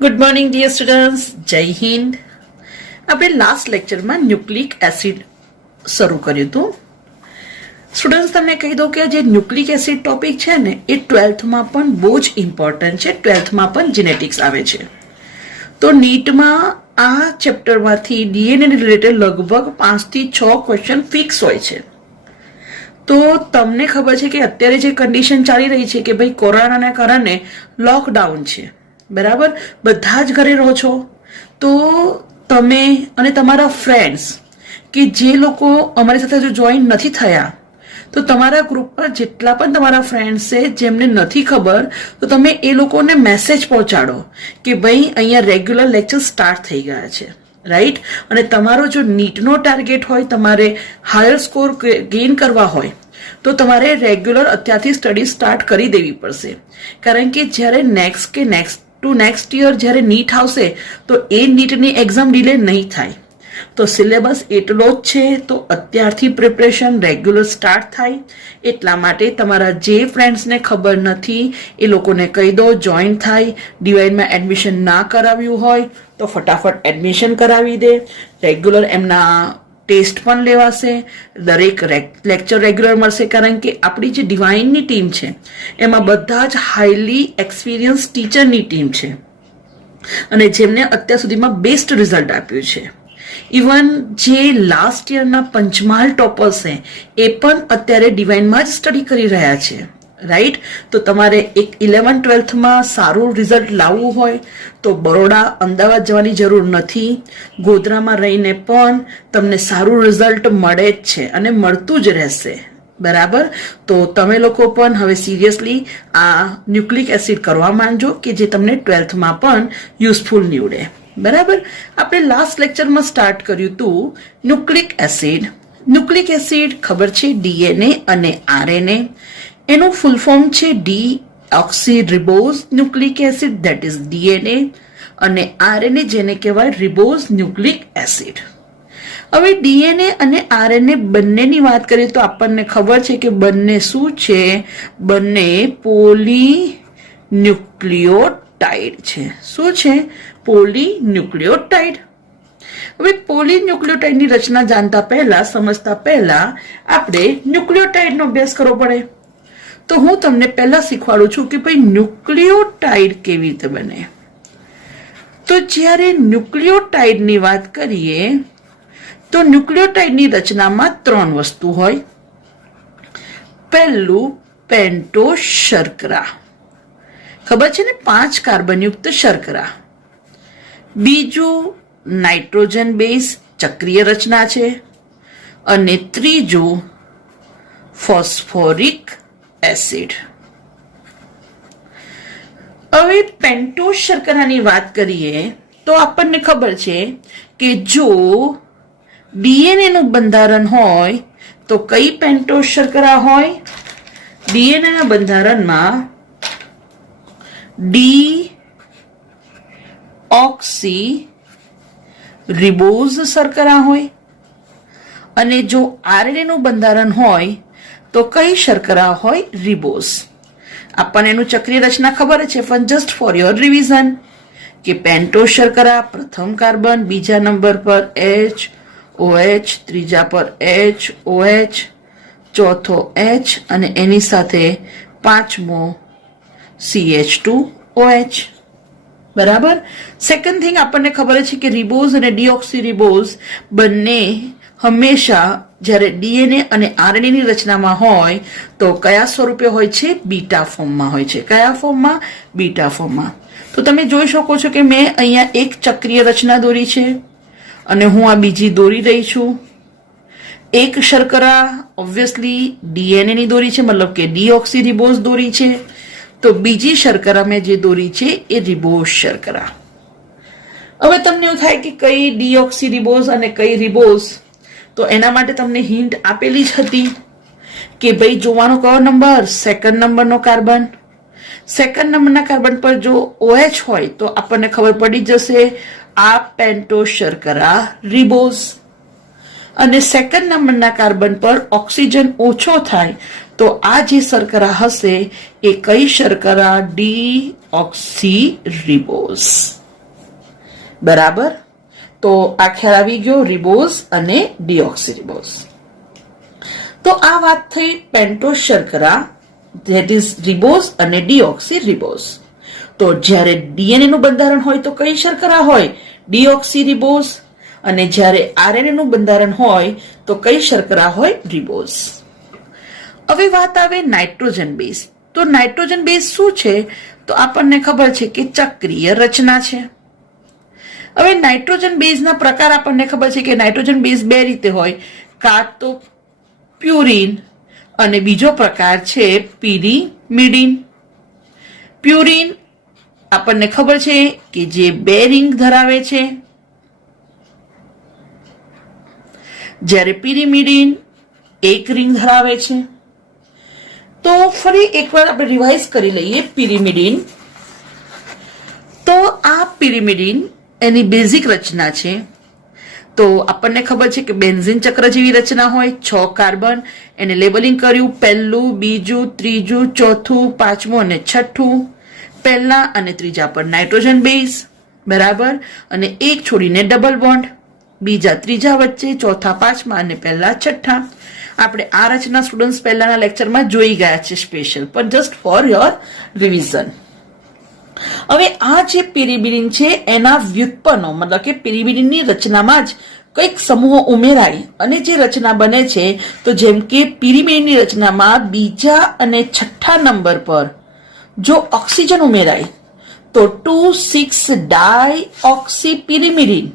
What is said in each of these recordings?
Good morning dear students, જય હિન્દ. આપણે last લેક્ચરમાં ન્યુક્લિક એસિડ શરૂ કર્યું હતું. સ્ટુડન્ટ્સ, તમને કહી દઉં કે જે ન્યુક્લિક એસિડ ટોપિક છે ને એ 12થમાં પણ બહુ જ ઇમ્પોર્ટન્ટ છે. 12થમાં પણ જીનેટિક્સ આવે છે. તો નીટમાં આ ચેપ્ટરમાંથી ડીએનએ રિલેટેડ લગભગ 5 થી 6 ક્વેશ્ચન ફિક્સ હોય છે. તો તમને ખબર છે કે અત્યારે જે કન્ડિશન ચાલી રહી છે કે ભાઈ કોરોનાના કારણે લોકડાઉન છે, બરાબર, બધા જ ઘરે રહો છો. તો તમે અને તમારા ફ્રેન્ડ્સ કે જે લોકો અમારી સાથે હજુ જોઈન નથી થયા, તો તમારા ગ્રુપ પર જેટલા પણ તમારા ફ્રેન્ડ્સ છે જેમને નથી ખબર, તો તમે એ લોકોને મેસેજ પહોંચાડો કે ભાઈ અહીંયા રેગ્યુલર લેક્ચર સ્ટાર્ટ થઈ ગયા છે, રાઈટ. અને તમારો જો નીટનો ટાર્ગેટ હોય, તમારે હાયર સ્કોર ગેઇન કરવા હોય, તો તમારે રેગ્યુલર અત્યારથી સ્ટડી સ્ટાર્ટ કરી દેવી પડશે. કારણ કે જ્યારે નેક્સ્ટ યર જ્યારે નીટ આવશે તો એ નીટની એક્ઝામ ડિલે નહીં થાય. તો સિલેબસ એટલો જ છે, તો અત્યારથી પ્રિપરેશન રેગ્યુલર સ્ટાર્ટ થાય. એટલા માટે તમારા જે ફ્રેન્ડ્સને ખબર નથી એ લોકોને કહી દો, જોઈન થાય. ડિવાઇનમાં એડમિશન ના કરાવ્યું હોય તો ફટાફટ એડમિશન કરાવી દે. રેગ્યુલર એમના ટેસ્ટ પણ લેવાશે, દરેક લેક્ચર રેગ્યુલર મળશે. કારણ કે આપણી જે ડિવાઇનની ટીમ છે એમાં બધા જ હાઈલી એક્સપિરિયન્સ ટીચરની ટીમ છે અને જેમને અત્યાર સુધીમાં બેસ્ટ રિઝલ્ટ આપ્યું છે. ઇવન જે લાસ્ટ યરના પંચમહાલ ટોપર્સ છે એ પણ અત્યારે ડિવાઇનમાં જ સ્ટડી કરી રહ્યા છે, રાઈટ. તો તમારે એક 11-12થમાં સારું રિઝલ્ટ લાવવું હોય તો બરોડા, અમદાવાદ જવાની જરૂર નથી. ગોધરામાં રહીને પણ તમને સારું રિઝલ્ટ મળે જ છે અને મળતું જ રહેશે, બરાબર. તો તમે લોકો પણ હવે સિરિયસલી આ ન્યુક્લિક એસિડ કરવા માંડજો કે જે તમને 12થમાં પણ યુઝફુલ નીવડે, બરાબર. આપણે લાસ્ટ લેક્ચરમાં સ્ટાર્ટ કર્યું હતું ન્યુક્લિક એસિડ. ન્યુક્લિક એસિડ ખબર છે, ડીએનએ અને આરએનએ. એનું ફૂલ ફોર્મ છે deoxyribose nucleic acid, that is DNA, અને આરએનએ જેને કહેવાય રિબોઝ ન્યુક્લિક એસિડ. હવે ડીએનએ અને આરએનએ બંનેની વાત કરીએ તો આપણને ખબર છે કે બંને શું છે, બંને પોલીન્યુક્લિયોટાઇડ છે. શું છે? પોલીન્યુક્લિયોટાઇડ. હવે પોલીન્યુક્લિયોટાઇડની રચના જાણતા પહેલા, સમજતા પહેલા આપણે ન્યુક્લિયોટાઇડનો અભ્યાસ કરવો પડે. તો હું તમને પહેલા શીખવાડું છું કે ભાઈ ન્યુક્લિયોટાઇડ કેવી રીતે બને. તો જ્યારે ન્યુક્લિયોટાઇડની વાત કરીએ તો ન્યુક્લિયોટાઇડની રચનામાં 3 વસ્તુ હોય. પહેલું પેન્ટોઝ શર્કરા, ખબર છે ને, 5 કાર્બનયુક્ત શર્કરા. બીજું નાઇટ્રોજન બેઝ, ચક્રીય રચના છે. અને ત્રીજું ફોસ્ફોરિક એસિડ. હવે પેન્ટોઝ શર્કરાની વાત કરીએ તો આપણને ખબર છે કે જો ડીએનએ નું બંધારણ હોય તો કઈ પેન્ટોઝ શર્કરા હોય? ડીએનએ ના બંધારણમાં ડીઓક્સીરિબોઝ શર્કરા હોય. અને જો આરએનએ નું બંધારણ હોય તો કઈ શર્કરા હોય? રિબોઝ. આપણને એનું ચક્રીય રચના ખબર છે, પણ જસ્ટ ફોર યોર રિવિઝન કે પેન્ટોઝ શર્કરા પ્રથમ કાર્બન, બીજા નંબર પર HOH, ત્રીજા પર HOH, ચોથો H અને એની સાથે પાંચમો CH2OH, બરાબર. સેકન્ડ થિંગ આપણને ખબર છે કે રિબોઝ અને ડીઓક્સીરિબોઝ બંને હંમેશા જ્યારે ડીએનએ અને આરએનએ ની રચનામાં હોય તો કયા સ્વરૂપે હોય છે? બીટા ફોર્મમાં હોય છે. કયા ફોર્મમાં? બીટા ફોર્મમાં. તો તમે જોઈ શકો છો કે મેં અહીંયા એક ચક્રીય રચના દોરી છે અને હું આ બીજી દોરી રહી છું. એક શર્કરા ઓબ્વિયસલી ડીએનએ ની દોરી છે, મતલબ કે ડીઓક્સીરિબોઝ દોરી છે. તો બીજી શર્કરા મેં જે દોરી છે એ રિબોઝ શર્કરા. હવે તમને એવું થાય કે કઈ ડીઓક્સીરિબોઝ અને કઈ રિબોઝ, તો એના માટે તમને હિન્ટ આપેલી જ હતી કે ભાઈ જોવાનો કયો નંબર? સેકન્ડ નંબરનો કાર્બન. સેકન્ડ નંબરના કાર્બન પર જો OH હોય તો આપણને ખબર પડી જશે આ પેન્ટોઝ શર્કરા રિબોઝ. અને સેકન્ડ નંબરના કાર્બન પર ઓક્સિજન ઓછો થાય તો આ જે શર્કરા હશે એ કઈ શર્કરા? ડીઓક્સીરિબોઝ. બરાબર. તો આ ખ્યાલ આવી ગયો રિબોઝ અને ડીઓક્સીરિબોઝ. તો આ વાત થઈ પેન્ટોઝ શર્કરા, ધેટ ઇઝ રિબોઝ અને ડીઓક્સીરિબોઝ. તો જ્યારે ડીએનએ નું બંધારણ હોય તો કઈ શર્કરા હોય? ડીઓક્સીરિબોઝ. અને જ્યારે આરએનએ નું બંધારણ હોય તો કઈ શર્કરા હોય? રિબોઝ. હવે વાત આવે નાઇટ્રોજન બેઝ. તો નાઇટ્રોજન બેઝ શું છે? તો આપણને ખબર છે કે ચક્રીય રચના છે. હવે નાઇટ્રોજન બેઝના પ્રકાર આપણને ખબર છે કે નાઇટ્રોજન બેઝ બે રીતે હોય, કાં તો પ્યુરિન અને બીજો પ્રકાર છે પિરિમિડિન. પ્યુરિન આપણને ખબર છે કે જે બે રિંગ ધરાવે છે, જ્યારે પિરિમિડિન એક રિંગ ધરાવે છે. તો ફરી એકવાર આપણે રિવાઇઝ કરી લઈએ પિરિમિડિન. તો આ પિરિમિડિન એની બેઝિક રચના છે. તો આપણને ખબર છે કે બેન્ઝીન ચક્ર જેવી રચના હોય, 6 કાર્બન. એને લેબલિંગ કર્યું, પહેલું, બીજું, ત્રીજું, ચોથું, પાંચમું અને છઠ્ઠું. પહેલા અને ત્રીજા પર નાઇટ્રોજન બેઝ, બરાબર. અને એક છોડીને ડબલ બોન્ડ, બીજા ત્રીજા વચ્ચે, ચોથા પાંચમા અને પહેલા છઠ્ઠા. આપણે આ રચના સ્ટુડન્ટ્સ પહેલાના લેક્ચરમાં જોઈ ગયા છે સ્પેશિયલ, પણ જસ્ટ ફોર યોર રિવિઝન. હવે આ જે પિરિમિડિન છે એના વ્યુત્પન્નો, મતલબ કે પિરિમિડિનની રચનામાં જ કંઈક સમૂહો ઉમેરાય અને જે રચના બને છે, તો જેમ કે પિરિમિડિનની રચનામાં બીજા અને છઠ્ઠા નંબર પર જો ઓક્સિજન ઉમેરાય તો 2,6 ડાયઓક્સીપિરિમિડિન,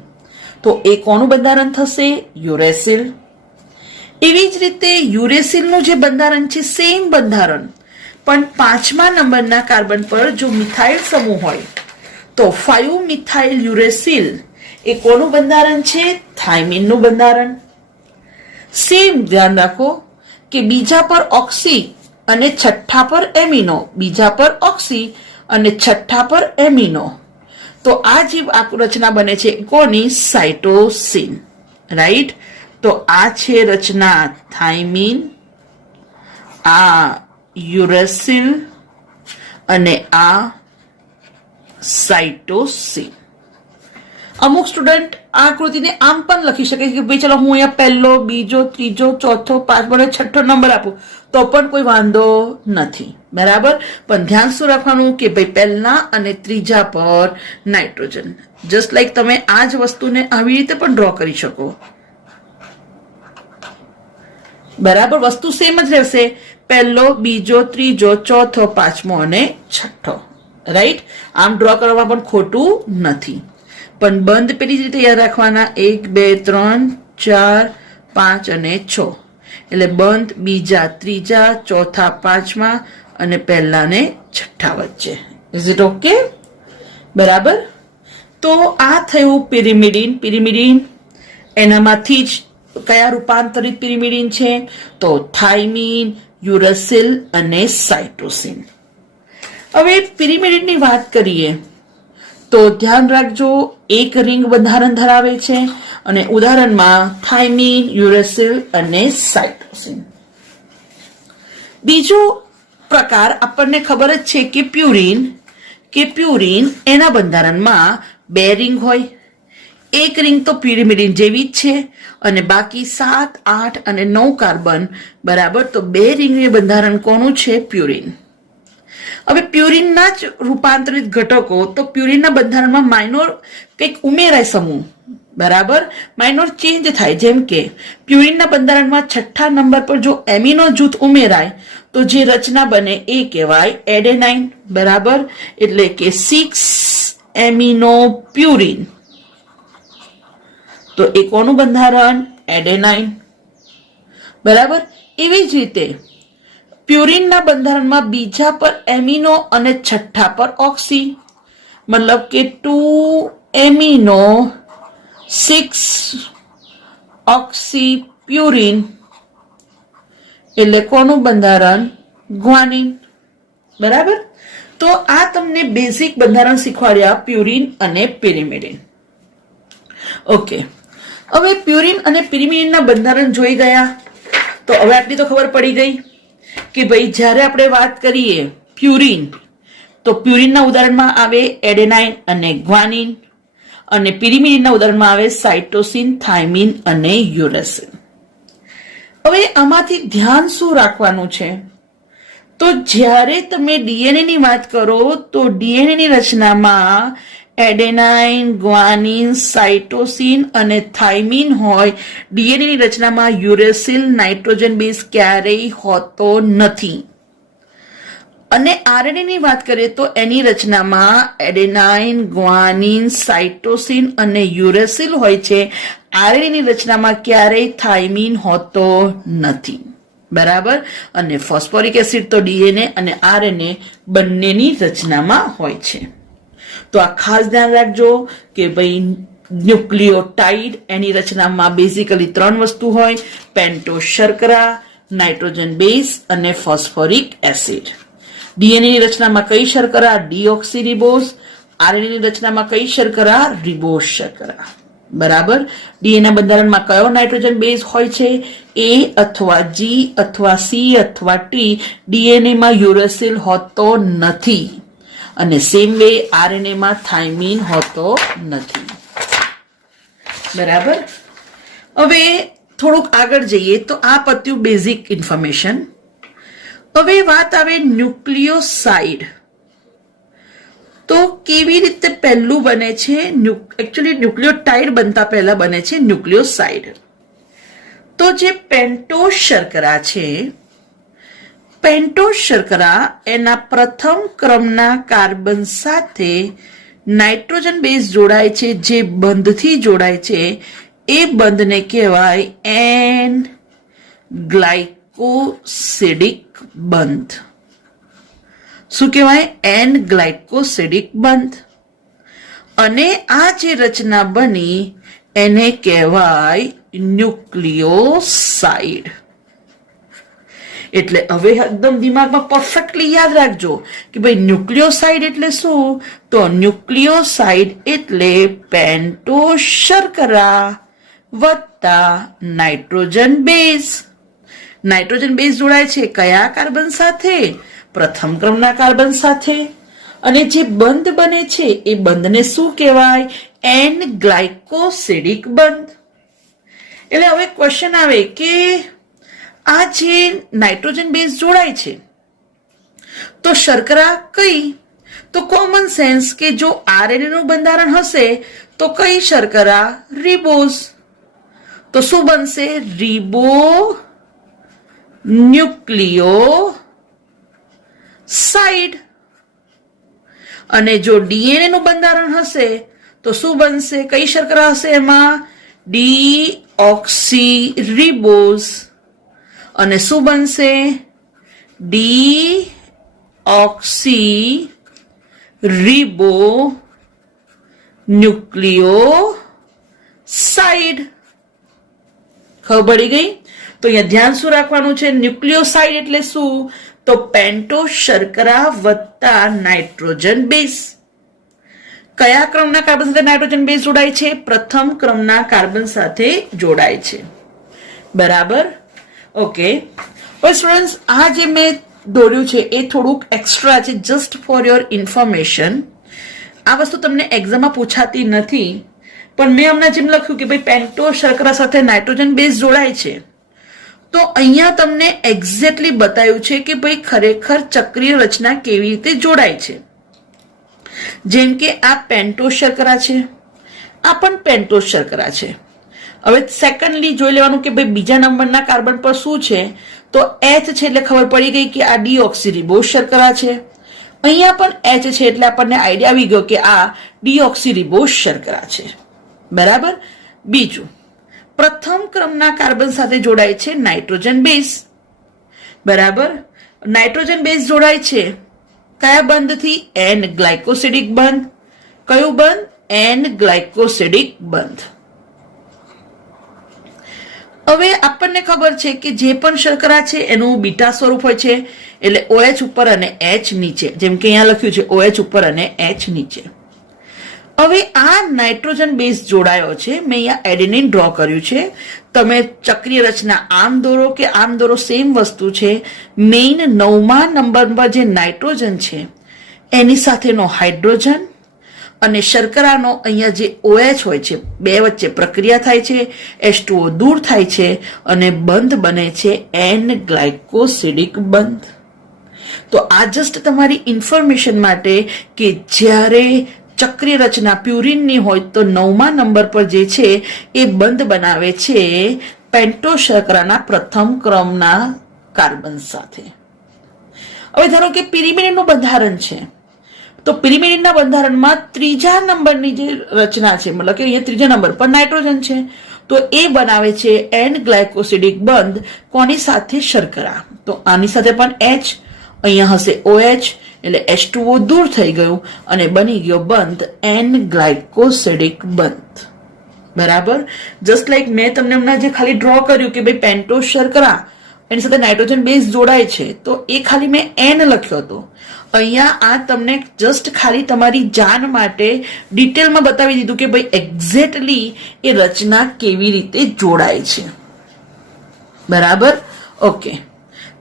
તો એ કોનું બંધારણ થશે? યુરેસિલ. એવી જ રીતે યુરેસિલનું જે બંધારણ છે સેમ બંધારણ, પણ પાંચમા નંબરના કાર્બન પર જો મિથાઇલ સમૂહ હોય તો 5 મિથાઇલ યુરેસિલ એ કોનું બંધારણ છે? થાઇમિનનું બંધારણ. સેમ ધ્યાન રાખો કે બીજા પર ઓક્સી અને છઠ્ઠા પર એમિનો, બીજા પર ઓક્સી અને છઠ્ઠા પર એમિનો. તો આ જે રચના બને છે કોની? Cytosine, right. તો આ છે રચના થાઇમિન, આ યુરેસિલ અને આ સાઇટોસિન. અમુક સ્ટુડન્ટ આ આકૃતિને આમ પણ લખી શકે કે ભાઈ ચલો હું અહીંયા પહેલો, બીજો, ત્રીજો, ચોથો, પાંચમો અને છઠ્ઠો નંબર આપું તો પણ કોઈ વાંધો નથી, બરાબર. પણ ધ્યાન શું રાખવાનું કે ભાઈ પહેલા અને ત્રીજા પર નાઇટ્રોજન. જસ્ટ લાઈક તમે આ જ વસ્તુને આવી રીતે પણ ડ્રો કરી શકો, બરાબર. વસ્તુ સેમ જ રહેશે, પહેલો, બીજો, ત્રીજો, ચોથો, પાંચમો અને છઠ્ઠો, રાઈટ. આમ ડ્રો કરવા પણ ખોટું નથી, પણ બંધ પેલી જ રીતે યાદ રાખવાના, 1, 2, 3, 4, 5 અને 6. એટલે બંધ બીજા, ત્રીજા, ચોથા, પાંચમા અને પહેલા ને છઠ્ઠા વચ્ચે. Is it okay? બરાબર. તો આ થયું પિરિમિડિન. પિરિમિડિન એનામાંથી જ કયા રૂપાંતરિત પિરિમિડિન છે? તો થાઇમિન, યુરેસિલ અને સાઇટોસિન. હવે પિરિમિડિનની વાત કરીએ તો ધ્યાન રાખજો, એક રિંગ બંધારણ ધરાવે છે અને ઉદાહરણમાં થાઇમિન, યુરેસિલ અને સાઇટોસિન. બીજો પ્રકાર આપણને ખબર જ છે કે પ્યુરિન એના બંધારણમાં બે રિંગ હોય. એક રિંગ તો પિરિમિડિન જેવી જ છે અને બાકી 7, 8 અને 9 કાર્બન, બરાબર. તો બે રિંગનું બંધારણ કોનું છે? પ્યુરિન. હવે પ્યુરિનના જ રૂપાંતરિત ઘટકો, તો પ્યુરિનના બંધારણમાં માઇનોર કંઈક ઉમેરાય સમૂહ, બરાબર. માઇનોર ચેન્જ થાય, જેમ કે પ્યુરિનના બંધારણમાં છઠ્ઠા નંબર પર જો એમિનો જૂથ ઉમેરાય તો જે રચના બને એ કહેવાય એડેનાઇન, બરાબર. એટલે કે 6 એમિનો પ્યુરિન, તો એ કોનું બંધારણ? એડેનાઇન, બરાબર. એવી જ રીતે પ્યુરિનના બંધારણમાં બીજા પર એમિનો અને છઠ્ઠા પર ઓક્સી, મતલબ કે 2 એમિનો 6 ઓક્સી પ્યુરિન, એટલે કોનું બંધારણ? ગ્વાનિન, બરાબર. તો આ તમને બેઝિક બંધારણ શીખવાડ્યા પ્યુરિન અને પિરિમિડિન. ઓકે, હવે પ્યુરિન અને પિરિમિડિનના બંધારણ જોઈ ગયા, તો હવે આટલી તો ખબર પડી ગઈ કે ભાઈ જ્યારે આપણે વાત કરીએ પ્યુરિન, તો પ્યુરિનના ઉદાહરણમાં આવે એડેનાઇન અને ગ્વાનિન. અને પિરિમિડિનના ઉદાહરણમાં આવે સાઇટોસિન, થાઇમિન અને યુરેસિલ. હવે આમાંથી ધ્યાન શું રાખવાનું છે? તો જ્યારે તમે ડીએનએ ની વાત કરો તો ડીએનએ ની રચનામાં એડેનાઇન, ગ્વાનિન, સાઇટોસિન અને થાઇમિન હોય. ડીએનએ ની રચનામાં યુરેસિલ, નાઇટ્રોજન બેઝ ક્યારેય હોતો નથી. અને આરએનએ ની વાત કરીએ તો એની રચનામાં એડેનાઇન, ગ્વાનિન, સાઇટોસિન અને યુરેસિલ હોય છે. આરએનએ ની રચનામાં ક્યારેય થાઇમિન હોતો નથી. બરાબર. અને ફોસ્ફોરિક એસિડ તો ડીએનએ અને આરએનએ બંનેની રચનામાં હોય છે. તો આ ખાસ ધ્યાન રાખજો કે ભાઈ ન્યુક્લિયોટાઇડ એની રચનામાં બેઝિકલી 3 વસ્તુ હોય: પેન્ટોઝ શર્કરા, નાઇટ્રોજન બેઝ અને ફોસ્ફોરિક એસિડ. ડીએનએ ની રચનામાં કઈ શર્કરા? ડીઓક્સીરીબોઝ. આરએનએ ની રચનામાં કઈ શર્કરા? રિબોઝ શર્કરા. બરાબર. ડીએનએ બંધારણમાં કયો નાઇટ્રોજન બેઝ હોય છે? એ અથવા જી અથવા સી અથવા ટી. ડીએનએ માં યુરેસિલ હોતો નથી. અને સેમ વે આરએનએ માં થાઇમિન હોતો નથી. બરાબર. હવે થોડુંક આગળ જઈએ તો આ પત્યું બેઝિક ઇન્ફોર્મેશન. હવે વાત આવે ન્યુક્લિયોસાઇડ. તો કેવી રીતે પહેલું બને છે? એકચ્યુઅલી ન્યુક્લિયોટાઇડ બનતા પહેલા બને છે ન્યુક્લિયોસાઇડ. તો જે પેન્ટોઝ શર્કરા છે, પેન્ટોઝ શર્કરા એના પ્રથમ ક્રમના કાર્બન સાથે નાઇટ્રોજન બેઝ જોડાય છે. જે બંધથી જોડાય છે એ બંધને કહેવાય એન ગ્લાયકોસિડિક બંધ. શું કહેવાય? એન ગ્લાયકોસિડિક બંધ. અને આ જે રચના બની એને કહેવાય ન્યુક્લિયોસાઇડ. એટલે હવે એકદમ દિમાગમાં પરફેક્ટલી યાદ રાખજો કે ભાઈ ન્યુક્લિયોસાઇડ એટલે શું? તો ન્યુક્લિયોસાઇડ એટલે પેન્ટોઝ શર્કરા વત્તા નાઇટ્રોજન બેઝ. નાઇટ્રોજન બેઝ જોડાય છે કયા કાર્બન સાથે? પ્રથમ ક્રમના કાર્બન સાથે. અને જે બંધ બને છે એ બંધને શું કહેવાય? એન ગ્લાયકોસિડિક બંધ. એટલે હવે ક્વેશ્ચન આવે કે આ જે નાઇટ્રોજન બેઝ જોડાય છે તો શર્કરા કઈ? તો કોમન સેન્સ કે જો આરએનએ નું બંધારણ હશે તો કઈ શર્કરા? રિબોઝ. તો શું બનશે? રિબો ન્યુક્લિયોસાઇડ. અને જો ડીએનએ નું બંધારણ હશે તો શું બનશે? કઈ શર્કરા હશે એમાં? ડીઓક્સીરીબોઝ. અને શું બનશે? ડીઓક્સીરીબો ન્યુક્લિયોસાઇડ. ખબર પડી ગઈ? તો અહીંયા ધ્યાન શું રાખવાનું છે? ન્યુક્લિયોસાઇડ એટલે શું? તો પેન્ટોઝ શર્કરા વત્તા નાઇટ્રોજન બેઝ. કયા ક્રમના કાર્બન સાથે નાઇટ્રોજન બેઝ જોડાય છે? પ્રથમ ક્રમના કાર્બન સાથે જોડાય છે. બરાબર. ઓકે. હવે સ્ટુડન્ટ્સ, આ જે મેં દોર્યું છે એ થોડુંક એક્સ્ટ્રા છે, જસ્ટ ફોર યોર ઇન્ફોર્મેશન. આ વસ્તુ તમને એક્ઝામમાં પૂછાતી નથી, પણ મેં હમણાં જેમ લખ્યું કે ભાઈ પેન્ટોઝ શર્કરા સાથે નાઇટ્રોજન બેઝ જોડાય છે, તો અહીંયા તમને એક્ઝેક્ટલી બતાવ્યું છે કે ભાઈ ખરેખર ચક્રીય રચના કેવી રીતે જોડાય છે. જેમ કે આ પેન્ટોઝ શર્કરા છે, આ પણ પેન્ટોઝ શર્કરા છે. હવે સેકન્ડલી જોઈ લેવાનું કે ભાઈ બીજા નંબરના કાર્બન પર શું છે? તો એચ છે એટલે ખબર પડી ગઈ કે આ ડીઓક્સીરીબોઝ શર્કરા છે. અહીંયા પણ એચ છે એટલે આપણને આઈડિયા આવી ગયો કે આ ડીઓક્સીરીબોઝ શર્કરા છે. બરાબર. બીજું, પ્રથમ ક્રમના કાર્બન સાથે જોડાય છે નાઇટ્રોજન બેઝ. બરાબર. નાઇટ્રોજન બેઝ જોડાય છે કયા બંધથી? એન ગ્લાયકોસિડિક બંધ. કયું બંધ? એન ગ્લાયકોસિડિક બંધ. હવે આપણને ખબર છે કે જે પણ શર્કરા છે એનું બીટા સ્વરૂપ હોય છે, એટલે OH ઉપર અને H નીચે. જેમ કે અહીંયા લખ્યું છે OH ઉપર અને H નીચે. હવે આ નાઇટ્રોજન બેઝ જોડાયો છે. મેં અહીંયા એડેનિન ડ્રો કર્યું છે. તમે ચક્રીય રચના આમ દોરો કે આમ દોરો, સેમ વસ્તુ છે. મેઇન 9મા નંબર પર જે નાઇટ્રોજન છે એની સાથેનો હાઇડ્રોજન અને શર્કરાનો અહીંયા જે OH હોય છે, બે વચ્ચે પ્રક્રિયા થાય છે, H2O દૂર થાય છે અને બંધ બને છે એન ગ્લાયકોસિડિક બંધ. તો આ જસ્ટ તમારી ઇન્ફોર્મેશન માટે કે જ્યારે ચક્રીય રચના પ્યુરિનની હોય તો 9મા નંબર પર જે છે એ બંધ બનાવે છે પેન્ટોઝ શર્કરાના પ્રથમ ક્રમના કાર્બન સાથે. હવે ધારો કે પિરિમિડિનનું બંધારણ છે, તો પિરિમિડિનના બંધારણમાં ત્રીજા નંબરની જે રચના છે, મતલબ કે અહીંયા ત્રીજા નંબર પર નાઇટ્રોજન છે, તો એ બનાવે છે એન ગ્લાયકોસિડિક બંધ. કોની સાથે? શર્કરા. તો આની સાથે પણ H, અહીંયા હશે OH, એટલે H2O દૂર થઈ ગયું અને બની ગયો બંધ એન ગ્લાયકોસિડિક બંધ. બરાબર. જસ્ટ લાઈક મેં તમને હમણાં જે ખાલી ડ્રો કર્યું કે ભાઈ પેન્ટોઝ શર્કરા એની સાથે નાઇટ્રોજન બેઝ જોડાય છે, તો એ ખાલી મેં એન લખ્યો હતો. અહીંયા આ તમને જસ્ટ ખાલી તમારી જાણ માટે ડિટેલમાં બતાવી દીધું કે ભાઈ એક્ઝેક્ટલી એ રચના કેવી રીતે જોડાય છે. બરાબર. ઓકે,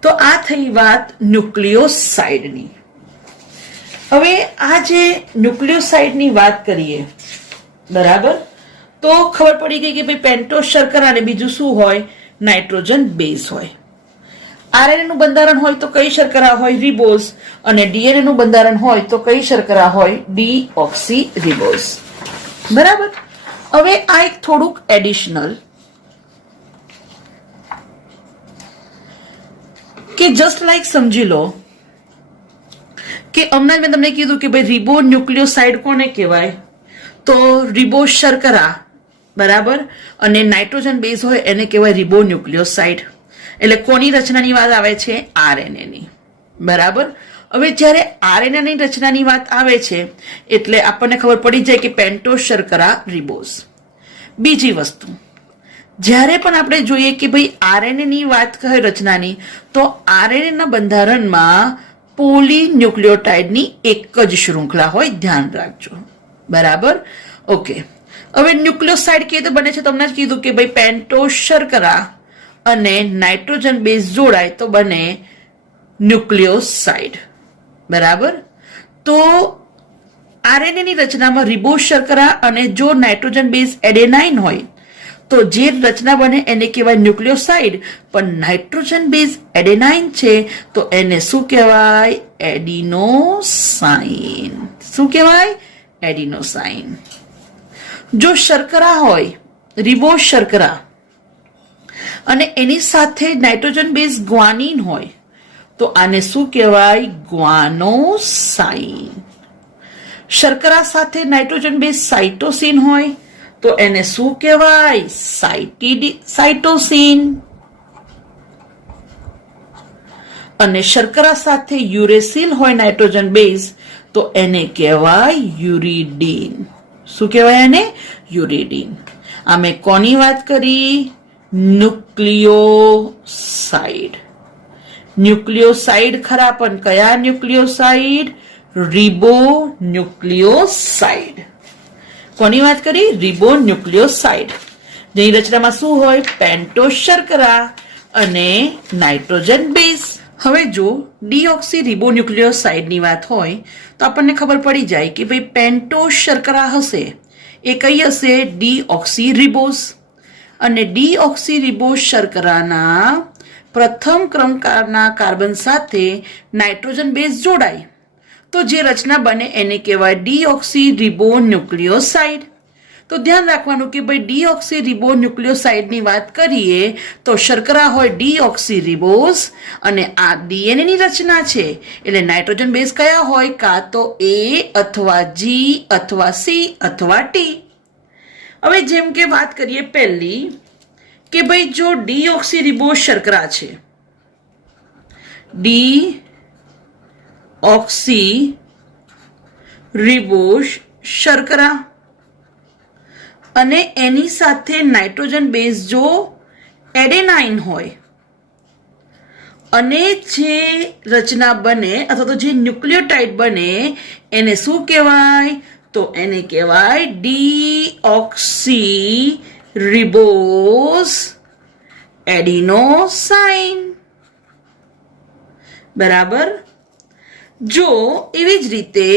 તો આ થઈ વાત ન્યુક્લિયોસાઇડની. હવે આ જે ન્યુક્લિયોસાઇડની વાત કરીએ, બરાબર, તો ખબર પડી ગઈ કે ભાઈ પેન્ટોઝ શર્કરા અને બીજું શું હોય? નાઇટ્રોજન બેઝ હોય. RNA નું બંધારણ હોય તો કઈ શર્કરા હોય? રિબોઝ. અને DNA નું બંધારણ હોય તો કઈ શર્કરા હોય? Deoxy ribose. બરાબર. હવે આ એક થોડુંક એડિશનલ કે જસ્ટ લાઈક સમજી લો કે હમણાં મેં તમને કીધું કે ભાઈ રિબો ન્યુક્લિયોસાઇડ કોને કહેવાય? તો રિબોઝ શર્કરા, બરાબર, અને નાઇટ્રોજન બેઝ હોય એને કહેવાય રિબો ન્યુક્લિયોસાઇડ. એટલે કોની રચનાની વાત આવે છે? RNA ની. બરાબર. હવે જ્યારે RNA ની રચનાની વાત આવે છે એટલે આપણને ખબર પડી જાય કે પેન્ટોઝ શર્કરા રિબોઝ. બીજી વસ્તુ, જ્યારે પણ આપણે જોઈએ કે ભાઈ RNA ની વાત કહે રચનાની, તો RNA ના બંધારણમાં પોલીન્યુક્લિયોટાઇડની એક જ શૃંખલા હોય, ધ્યાન રાખજો. બરાબર. ઓકે, હવે ન્યુક્લિયોસાઇડ કેવી રીતે બને છે? તમને જ કીધું કે ભાઈ પેન્ટોઝ શર્કરા અને નાઇટ્રોજન બેઝ જોડાય તો બને ન્યુક્લિયોસાઇડ. બરાબર. તો RNA ની રચનામાં રિબોઝ શર્કરા અને જો નાઇટ્રોજન બેઝ એડેનાઇન હોય તો જે રચના બને એને કહેવાય ન્યુક્લિયોસાઇડ. પણ નાઇટ્રોજન બેઝ એડેનાઇન છે તો એને શું કહેવાય? એડિનોસાઇન. શું કહેવાય? એડિનોસાઇન. જો શર્કરા હોય, રિબોઝ શર્કરા, અને એની સાથે નાઇટ્રોજન બેઝ ગ્વાનિન હોય તો આને શું કહેવાય? ગ્વાનોસાઇન. શર્કરા સાથે નાઇટ્રોજન બેઝ સાઇટોસિન હોય તો એને શું કહેવાય? સાઇટોસિન. અને શર્કરા સાથે યુરેસિલ હોય નાઇટ્રોજન બેઝ તો એને કહેવાય યુરિડીન. શું કહેવાય એને? યુરિડીન. આ મેં કોની વાત કરી? ન્યુક્લિયોસાઇડ. ન્યુક્લિયોસાઇડ ખરા, પણ કયા ન્યુક્લિયોસાઇડ? રિબો ન્યુક્લિયોસાઇડ. કોની વાત કરી? રિબો ન્યુક્લિયોસાઇડ. જેની રચનામાં શું હોય? પેન્ટોઝ શર્કરા અને નાઇટ્રોજન બેઝ. હવે જો ડીઓક્સી રિબો ન્યુક્લિયોસાઇડની વાત હોય તો આપણને ખબર પડી જાય કે ભાઈ પેન્ટોઝ શર્કરા હશે એ કઈ હશે? Deoxy ribose. અને ડીઓક્સી રિબોઝ શર્કરાના પ્રથમ ક્રમના કાર્બન સાથે નાઇટ્રોજન બેઝ જોડાય તો જે રચના બને એને કહેવાય ડીઓક્સી રિબો ન્યુક્લિયોસાઇડ. તો ધ્યાન રાખવાનું કે ભાઈ ડીઓક્સી રિબો ન્યુક્લિયોસાઇડની વાત કરીએ તો શર્કરા હોય ડીઓક્સી રિબોઝ અને આ DNA ની રચના છે એટલે નાઇટ્રોજન બેઝ કયા હોય? કાં તો A અથવા G અથવા C અથવા T. હવે જેમ કે વાત કરીએ પહેલી કે ભાઈ જો ડીઓક્સી રિબોઝ શર્કરા છે, ડીઓક્સી રિબોઝ શર્કરા, અને એની સાથે નાઇટ્રોજન બેઝ જો એડેનાઇન હોય અને જે રચના બને અથવા તો જે ન્યુક્લિયોટાઇડ બને એને શું કહેવાય? તો એને કહેવાય ડીઓક્સી રિબોઝ એડિનોસાઇન. બરાબર. જો એવી જ રીતે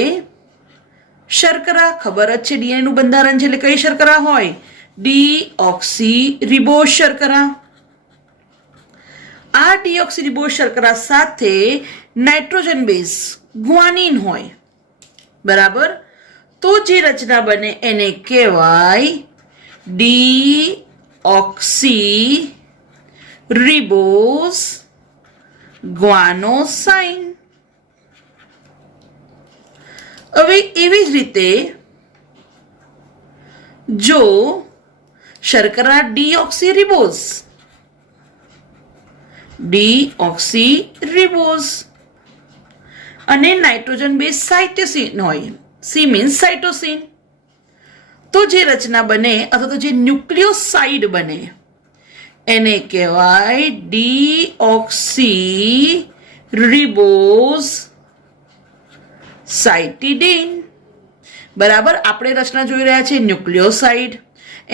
શર્કરા ખબર જ છે ડીએનએ નું બંધારણ છે એટલે કઈ શર્કરા હોય? ડીઓક્સી રિબોઝ શર્કરા. આ ડીઓક્સી રિબોઝ શર્કરા સાથે નાઇટ્રોજન બેઝ ગ્વાનિન હોય, બરાબર? તો જે રચના બને એને કહેવાય ડીઓક્સી રિબોઝ ગ્વાનોસાઇન. હવે એવી જ રીતે જો શર્કરા ડીઓક્સી રિબોઝ અને નાઇટ્રોજન બેઝ સાઇટોસિન હોય, સી મીન્સ સાઇટોસિન, તો જે રચના બને અથવા તો જે ન્યુક્લિયોસાઇડ બને એને કહેવાય ડીઓક્સી રિબોઝ સાઇટિડીન. બરાબર, આપણે રચના જોઈ રહ્યા છીએ ન્યુક્લિયોસાઇડ,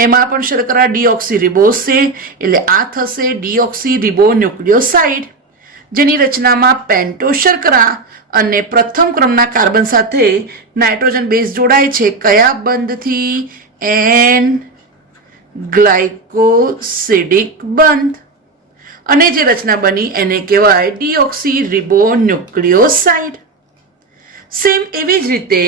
એમાં પણ શર્કરા ડીઓક્સી રિબોઝ છે એટલે આ થશે ડીઓક્સી રિબો ન્યુક્લિયોસાઇડ, જેની રચનામાં પેન્ટોઝ શર્કરા અને પ્રથમ ક્રમના કાર્બન સાથે નાઇટ્રોજન બેઝ જોડાય છે. કયા બંધથી? એન ગ્લાયકોસિડિક બંધ. અને જે રચના બની એને કહેવાય ડીઓક્સી રિબો ન્યુક્લિયોસાઇડ. સેમ એવી જ રીતે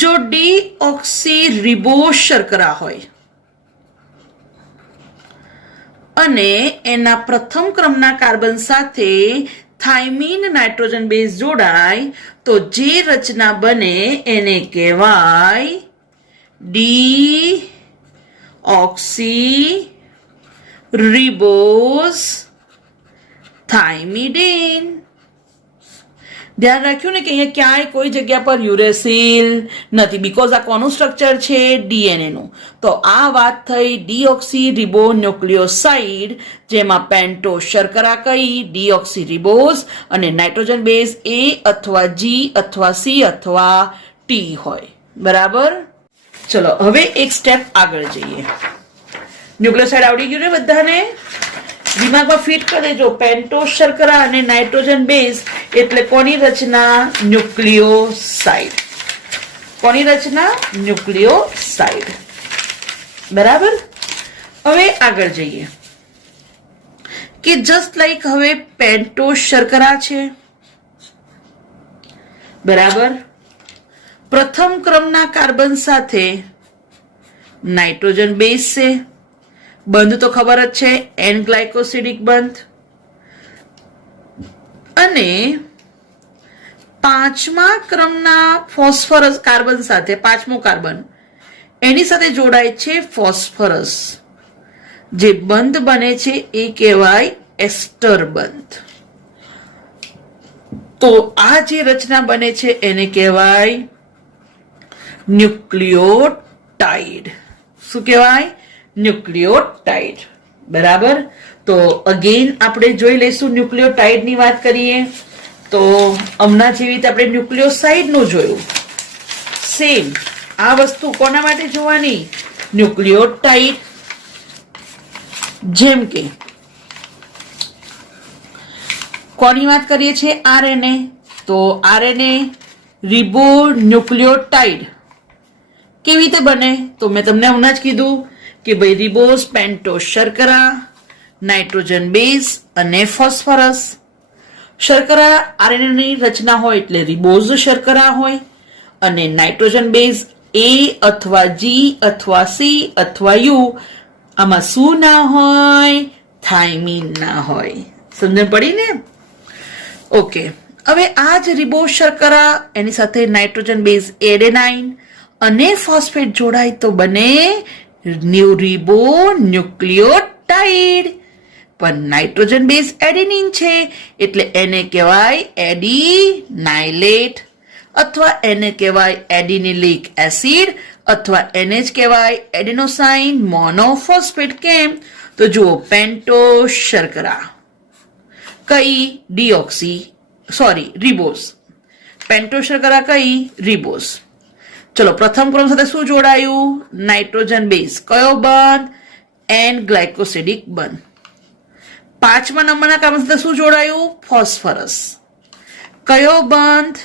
જો ડીઓક્સી રિબોઝ શર્કરા હોય અને એના પ્રથમ ક્રમના કાર્બન સાથે થાઇમીન નાઇટ્રોજન બેઝ જોડાય તો જે રચના બને એને કહેવાય ડીઓક્સી રિબોઝ થાઇમિડીન. ધ્યાન રાખ્યું ને કે અહીંયા ક્યાંય કોઈ જગ્યા પર યુરેસિલ નથી, બીકોઝ આ કોનું સ્ટ્રક્ચર છે? ડીએનએ નું. તો આ વાત થઈ ડીઓક્સી રિબો ન્યુક્લિયોસાઇડ, જેમાં પેન્ટોઝ શર્કરા કઈ? ડીઓક્સી રિબોઝ અને નાઇટ્રોજન બેઝ એ અથવા જી અથવા સી અથવા ટી હોય, બરાબર? ચલો હવે એક સ્ટેપ આગળ જઈએ. ન્યુક્લિયોસાઇડ આવડી ગયું ને બધાને? દિમાગમાં ફિટ કરી દેજો, પેન્ટોઝ શર્કરા અને નાઇટ્રોજન બેઝ એટલે કોની રચના? ન્યુક્લિયોસાઇડ. કોની રચના? ન્યુક્લિયોસાઇડ, બરાબર? હવે આગળ જઈએ કે જસ્ટ લાઈક હવે પેન્ટોઝ શર્કરા છે, બરાબર? પ્રથમ ક્રમના કાર્બન સાથે નાઇટ્રોજન બેઝ છે, બંધ તો ખબર જ છે, એન ગ્લાયકોસિડિક બંધ. અને પાંચમા ક્રમના ફોસ્ફરસ કાર્બન સાથે, પાંચમું કાર્બન એની સાથે જોડાય છે ફોસ્ફરસ. જે બંધ બને છે એ કહેવાય એસ્ટર બંધ. તો આ જે રચના બને છે એને કહેવાય ન્યુક્લિયોટાઇડ. શું કહેવાય? ન્યુક્લિયોટાઇડ, બરાબર? તો અગેન આપણે જોઈ લઈશું ન્યુક્લિયોટાઇડ ની વાત કરીએ તો હમણાં જેવી રીતે આપણે ન્યુક્લિયોસાઇડ નું જોયું, સેમ આ વસ્તુ કોના માટે જોવાની? ન્યુક્લિયોટાઇડ. જેમ કે કોની વાત કરીએ છીએ? આરએનએ. તો આરએનએ રિબો ન્યુક્લિયોટાઇડ કેવી રીતે બને? તો મેં તમને હમણાં જ કીધું કે ભાઈ રિબોઝ પેન્ટોઝ શર્કરા, નાઇટ્રોજન બેઝ અને ફોસ્ફરસ. શર્કરા આરએનએ ની રચના હોય એટલે રિબોઝ શર્કરા હોય અને નાઇટ્રોજન બેઝ એ અથવા જી અથવા સી અથવા યુ. આમાં શું ના હોય? થાઇમીન ના હોય. સમજણ પડી ને? ઓકે, હવે આ જ રિબોઝ શર્કરા એની સાથે નાઇટ્રોજન બેઝ એડેનાઇન અને ફોસ્ફેટ જોડાય તો બને રિબો ન્યુક્લિયોટાઇડ. પણ નાઇટ્રોજન બેઝ એડેનિન છે એટલે એને કહેવાય એડિનાઇલેટ અથવા એને કહેવાય એડિનિલિક એસિડ અથવા એને જ કહેવાય એડિનોસાઇન મોનોફોસ્ફેટ. કેમ? તો જુઓ, પેન્ટોઝ શર્કરા કઈ? રિબોઝ. પેન્ટોઝ શર્કરા કઈ? રિબોઝ. ચલો પ્રથમ ક્રમ સાથે શું જોડાયું? Nitrogen base. કયો બંધ? એન ગ્લાયકોસિડિક બંધ. પાંચમા નંબરના કાર્બન સાથે શું જોડાયું? ફોસ્ફરસ. કયો બંધ?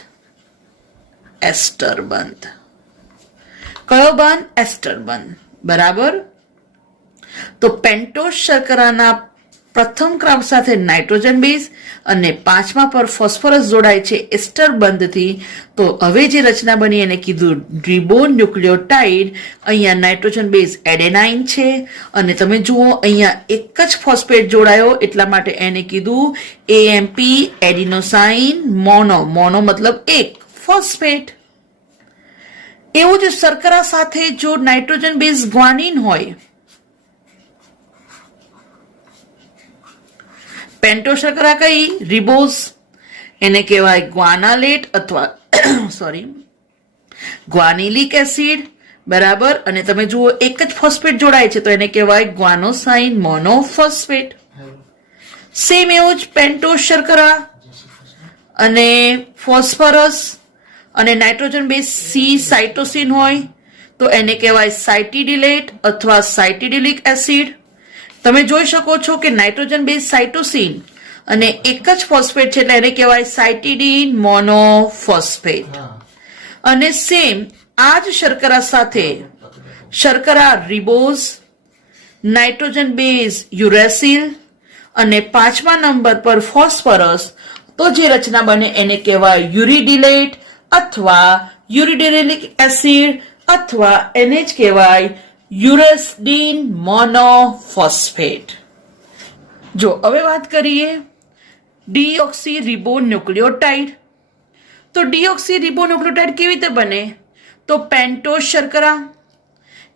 એસ્ટર બંધ. કયો બંધ? એસ્ટર બંધ. બરાબર. તો પેન્ટોસ શર્કરાના પ્રથમ ક્રમ સાથે નાઇટ્રોજન બેઝ અને પાંચમા પર ફોસ્ફરસ જોડાય છે એસ્ટર બંધથી. તો હવે જે રચના બની એને કીધું રિબોન્યુક્લિયોટાઇડ. અહીંયા નાઇટ્રોજન બેઝ એડેનાઇન છે અને તમે જુઓ અહીંયા એક જ ફોસ્ફેટ જોડાયો એટલા માટે એને કીધું એએમપી એડિનોસાઇન મોનો. મોનો મતલબ એક ફોસ્ફેટ. એવું જ શર્કરા સાથે જો નાઇટ્રોજન બેઝ ગ્વાનિન હોય, પેન્ટોસ શર્કરા કઈ? રિબોઝ, એને કહેવાય ગ્વાનાલેટ અથવા ગ્વાનિલિક એસિડ. બરાબર. અને તમે જુઓ એક જ ફોસ્ફેટ જોડાય છે તો એને કહેવાય ગ્વાનોસાઇન મોનોફોસ્ફેટ. સેમ એવું જ પેન્ટોસ શર્કરા અને ફોસ્ફરસ અને નાઇટ્રોજન બેઝ સી સાઇટોસિન હોય તો એને કહેવાય સાઇટીડિલેટ અથવા સાઇટીડિલિક એસિડ. તમે જોઈ શકો છો કે નાઇટ્રોજન બેઝ સાઇટોસિન અને એક જ ફોસ્ફેટ છે એટલે એને કહેવાય સાઇટીડીન મોનોફોસ્ફેટ. અને સેમ આ જ શર્કરા સાથે શર્કરા રિબોઝ, નાઇટ્રોજન બેઝ યુરેસિલ અને પાંચમા નંબર પર ફોસ્ફરસ, તો જે રચના બને એને કહેવાય યુરિડિલેટ અથવા યુરિડિલિક એસિડ અથવા એને જ કહેવાય યુરેસ્ડિન મોનોફોસ્ફેટ. જો હવે વાત કરીએ ડીઓક્સી રિબોન્યુક્લિયોટાઇડ. તો ડીઓક્સી રિબોન્યુક્લિયોટાઇડ કેવી રીતે બને? તો પેન્ટોસ શર્કરા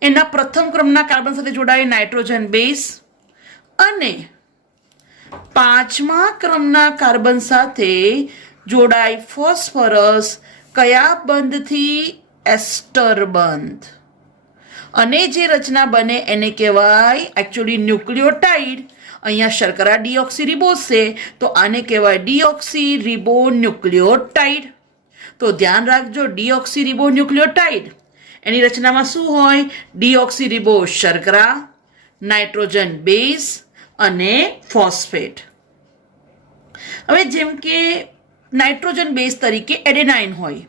એના પ્રથમ ક્રમના કાર્બન સાથે જોડાય નાઇટ્રોજન બેઝ અને પાંચમા ક્રમના કાર્બન સાથે જોડાય ફોસ્ફરસ. કયા બંધથી? એસ્ટર બંધ. અને જે રચના બને એને કહેવાય એકચ્યુઅલી ન્યુક્લિયોટાઇડ. અહીંયા શર્કરા ડીઓક્સી રિબોઝ છે તો આને કહેવાય ડીઓક્સી રિબોન્યુક્લિયોટાઇડ. તો ધ્યાન રાખજો ડીઓક્સી રિબોન્યુક્લિયોટાઇડ એની રચનામાં શું હોય? ડીઓક્સી રિબોઝ શર્કરા, નાઇટ્રોજન બેઝ અને ફોસ્ફેટ. હવે જેમ કે નાઇટ્રોજન બેઝ તરીકે એડેનાઇન હોય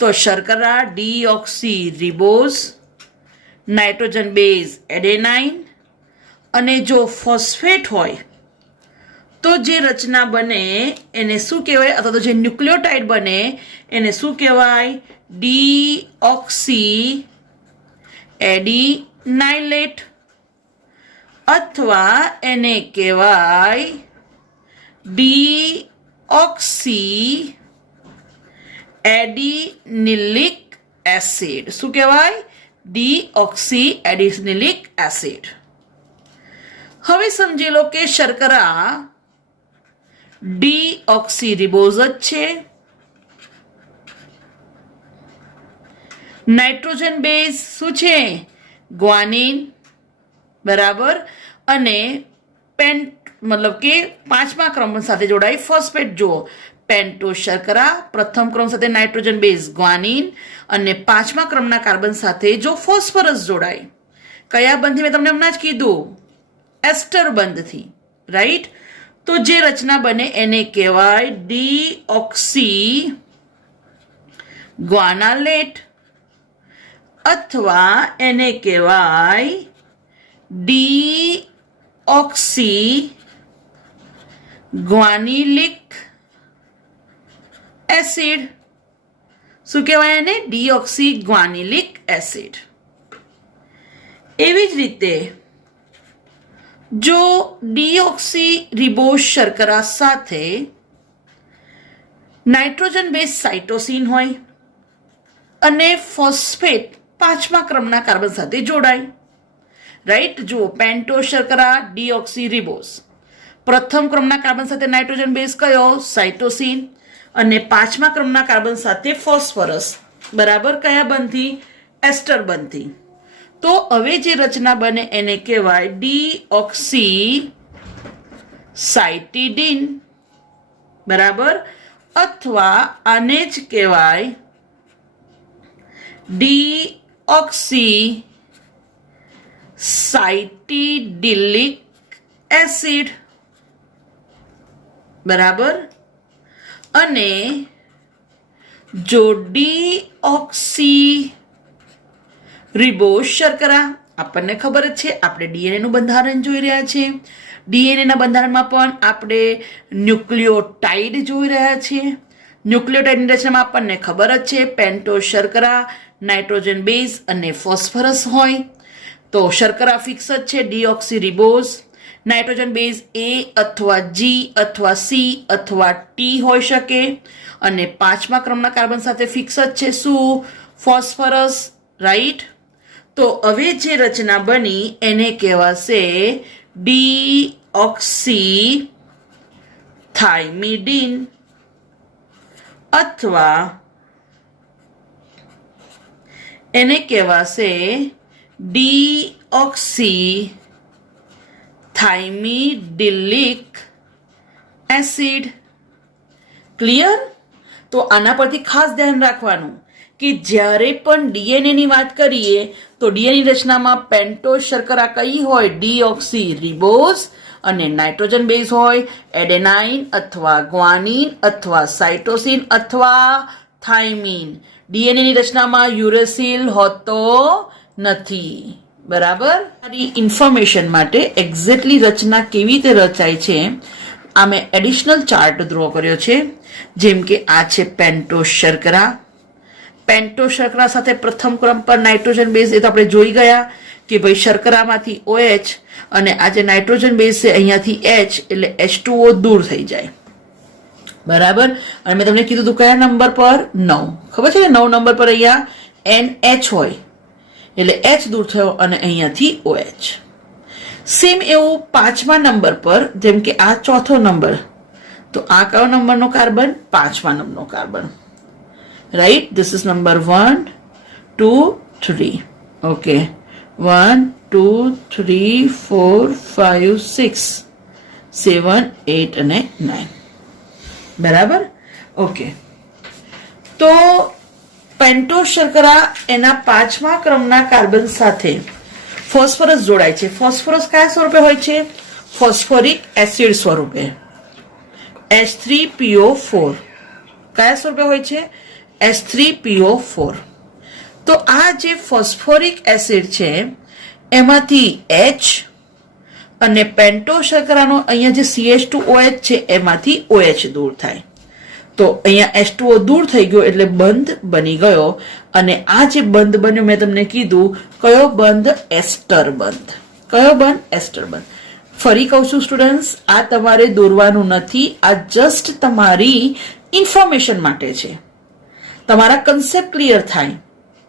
તો શર્કરા deoxyribose, nitrogen base adenine અને જો ફોસ્ફેટ હોય તો જે રચના બને એને શું કહેવાય? અથવા તો જે ન્યુક્લિયોટાઇડ બને એને શું કહેવાય? ડીઓક્સી એડિનાઇલેટ અથવા એને કહેવાય ડીઓક્સી એડિનિલિક એસિડ. શું કહેવાય? Deoxyadenylic acid. હવે સમજી લો કે શર્કરા ડીઓક્સી રિબોઝ જ છે, નાઇટ્રોજન બેઝ શું છે? ગ્વાનિન. બરાબર. અને મતલબ કે પાંચમા ક્રમ સાથે જોડાય ફોસ્ફેટ. જુઓ પેન્ટોસ શર્કરા પ્રથમ ક્રમ સાથે નાઇટ્રોજન બેઝ ગ્વાનિન અને પાંચમા ક્રમના કાર્બન સાથે જો ફોસ્ફરસ જોડાય કયા બંધથી? મેં તમને હમણાં જ કીધું એસ્ટર બંધથી. રાઈટ. તો જે રચના બને એને કહેવાય ડીઓક્સી ગ્વાનાલેટ અથવા એને કહેવાય ડીઓક્સી ગ્વાનિલિક એસિડ. શું કહેવાય એને? Deoxyguanylic acid. એવી જ રીતે જો ડીઓક્સી રિબોઝ શર્કરા સાથે નાઇટ્રોજન બેઝ સાઇટોસિન હોય અને ફોસ્ફેટ પાંચમા ક્રમના કાર્બન સાથે જોડાય. રાઈટ. જુઓ પેન્ટોસ શર્કરા ડીઓક્સી રિબોઝ પ્રથમ ક્રમના કાર્બન સાથે નાઇટ્રોજન બેઝ કયો? સાઇટોસિન અને પાંચમા ક્રમના કાર્બન સાથે ફોસ્ફરસ. બરાબર. કયા બંધથી? એસ્ટર બંધથી. તો હવે જે રચના બને એને કહેવાય ડીઓક્સી સાઇટીડીન. બરાબર. અથવા આને જ કહેવાય ડીઓક્સી સાઇટીડિલિક એસિડ. બરાબર. અને જો ડીઓક્સી રિબોઝ શર્કરા, આપણને ખબર જ છે, આપણે ડીએનએ નું બંધારણ જોઈ રહ્યા છીએ. ડીએનએ ના બંધારણમાં પણ આપણે ન્યુક્લિયોટાઇડ જોઈ રહ્યા છીએ. ન્યુક્લિયોટાઇડની રચનામાં આપણને ખબર જ છે, પેન્ટોઝ શર્કરા, નાઇટ્રોજન બેઝ અને ફોસ્ફરસ હોય. તો શર્કરા ફિક્સ જ છે, ડીઓક્સી રિબોઝ. નાઇટ્રોજન બેઝ એ અથવા જી અથવા સી અથવા ટી હોઈ શકે. અને 5મા ક્રમના કાર્બન સાથે ફિક્સ જ છે શું? ફોસ્ફરસ. રાઈટ. તો હવે જે રચના બની એને કહેવાશે ડીઓક્સી થાઇમિડીન અથવા એને કહેવાશે ડીઓક્સી થાઇમિડિલિક એસિડ. ક્લિયર? તો આના પરથી ખાસ ધ્યાન રાખવાનું કે જ્યારે પણ ડીએનએ ની વાત કરીએ તો ડીએનએ રચનામાં પેન્ટોઝ શર્કરા કઈ હોય? Deoxy ribose. અને નાઇટ્રોજન બેઝ હોય એડેનાઇન અથવા ગ્વાનિન અથવા સાઇટોસિન અથવા થાઇમિન. ડીએનએ ની રચનામાં યુરેસિલ હોતો નથી. બરાબર? મારી ઇન્ફોર્મેશન માટે એક્ઝેક્ટલી રચના કેવી રીતે રચાય છે આ મેં એડિશનલ ચાર્ટ ડ્રો કર્યો છે. જેમ કે આ છે પેન્ટોઝ શર્કરા. પેન્ટોઝ શર્કરા સાથે પ્રથમ ક્રમ પર નાઇટ્રોજન બેઝ, એ તો આપણે જોઈ ગયા કે ભાઈ શર્કરામાંથી OH અને આ જે નાઇટ્રોજન બેઝ છે અહીંયાથી H, એટલે H2O દૂર થઈ જાય. બરાબર? અને મેં તમને કીધું હતું કયા નંબર પર? 9. ખબર છે ને? 9 નંબર પર અહીંયા NH હોય એટલે H દૂર થયો અને અહીંયાથી OH. સેમ એવું 5મા નંબર પર, જેમ કે આ ચોથો નંબર, તો આ કયો નંબરનો કાર્બન? 5મા નંબરનો carbon. Right? This is number 1, 2, 3. Okay, 1, 2, 3, 4, 5, 6, 7, 8 અને 9. બરાબર? ઓકે. તો પેન્ટોઝ શર્કરા એના 5મા ક્રમના કાર્બન સાથે ફોસ્ફરસ જોડાય છે. ફોસ્ફરસ કયા સ્વરૂપે હોય છે? ફોસ્ફોરિક એસિડ સ્વરૂપે. H3PO4 કયા સ્વરૂપે હોય છે? H3PO4. તો આ જે ફોસ્ફોરિક એસિડ છે એમાંથી H અને પેન્ટોઝ શર્કરાનો અહીંયા જે CH2OH છે એમાંથી OH દૂર થાય. તો અહીંયા H2O દૂર થઈ ગયો એટલે બંધ બની ગયો. અને આ જે બંધ બન્યો મેં તમને કીધું કયો બંધ? એસ્ટર બંધ. કયો બંધ? એસ્ટર બંધ. ફરી કહું છું સ્ટુડન્ટ્સ, આ તમારે દોરવાનું નથી, આ જસ્ટ તમારી ઇન્ફોર્મેશન માટે છે, તમારા કન્સેપ્ટ ક્લિયર થાય.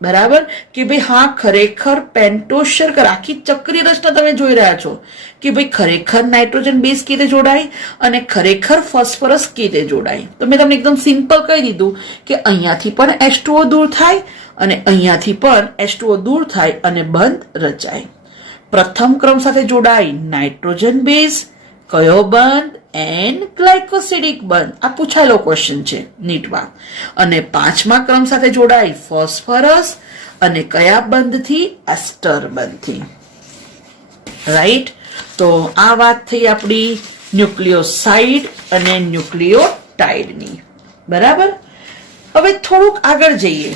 બરાબર? કે ભાઈ હા ખરેખર પેન્ટોઝ શર્કરા આખી ચક્રી રચના તમે જોઈ રહ્યા છો કે ભાઈ ખરેખર નાઇટ્રોજન બેઝ કેવી રીતે જોડાય અને ખરેખર ફોસ્ફરસ કેવી રીતે જોડાય. તો મેં તમને એકદમ સિમ્પલ કહી દીધું કે અહીંયાથી પણ H2O દૂર થાય અને અહીંયાથી પણ H2O દૂર થાય અને બંધ રચાય. પ્રથમ ક્રમ સાથે જોડાય નાઇટ્રોજન બેઝ. કયો બંધ? એન ગ્લાયકોસિડિક બંધ. આ પૂછાયેલો ક્વેશ્ચન છે નીટમાં. અને 5મા ક્રમ સાથે જોડાય ફોસ્ફરસ અને કયા બંધથી? એસ્ટર બંધથી. રાઈટ? તો આ વાત થઈ આપણી ન્યુક્લિયોસાઇડ અને ન્યુક્લિયોટાઇડની. બરાબર? હવે થોડુંક આગળ જઈએ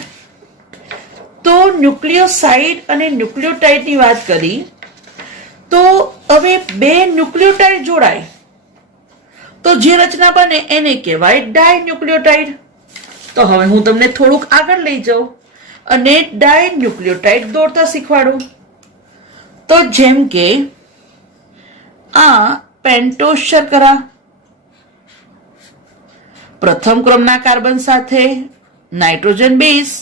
તો ન્યુક્લિયોસાઇડ અને ન્યુક્લિયોટાઇડની વાત કરી તો હવે બે ન્યુક્લિયોટાઇડ જોડાય તો જે રચના બને એને કહેવાય ડાયન્યુક્લિયોટાઇડ. તો હવે હું તમને થોડુંક આગળ લઈ જાઉં અને ડાયન્યુક્લિયોટાઇડ દોરતા શીખવાડું. તો જેમ કે આ પેન્ટોઝ શર્કરા પ્રથમ ક્રમના કાર્બન સાથે નાઇટ્રોજન બેઝ,